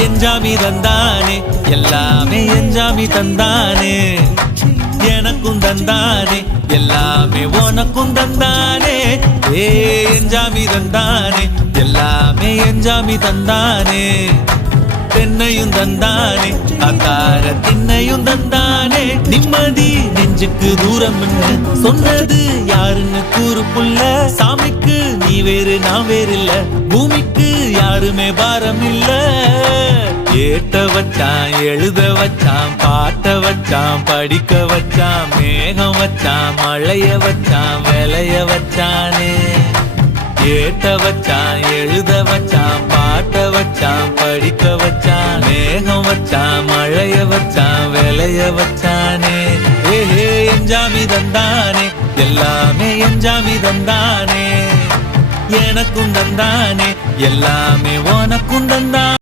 எஞ்சாமி தந்தானே எல்லாமே எஞ்சாமி தந்தானே எனக்கும் தந்தானே எல்லாமே உனக்கும் தந்தானே ஏ எஞ்சாமி தந்தானே எல்லாமே எஞ்சாமி தந்தானே தென்னையும் தந்தானே அக்கார திண்ணையும் தந்தானே நிம்மதி நெஞ்சுக்கு தூரம் சொன்னது யாருன்னு கூறு புள்ள சாமிக்கு நீ வேறு நான் வேறு இல்ல பூமிக்கு யாருமே பாரம் இல்ல ஏத்த வச்சான் எழுத வச்சான் பாட்ட வச்சான் படிக்க வச்சான் மேகம் வச்சான் மழைய வச்சான் விளைய வச்சானே ஏத்த வச்சான் எழுத வச்சான் பாட்ட வச்சான் படிக்க வச்சான் மேகம் வச்சான் மழைய வச்சான் விளைய வச்சானே ஏஹே எஞ்சாமி தந்தானே எல்லாமே எஞ்சாமி தந்தானே எனக்கும் தந்தானே எல்லாமே உனக்கும் தந்தானே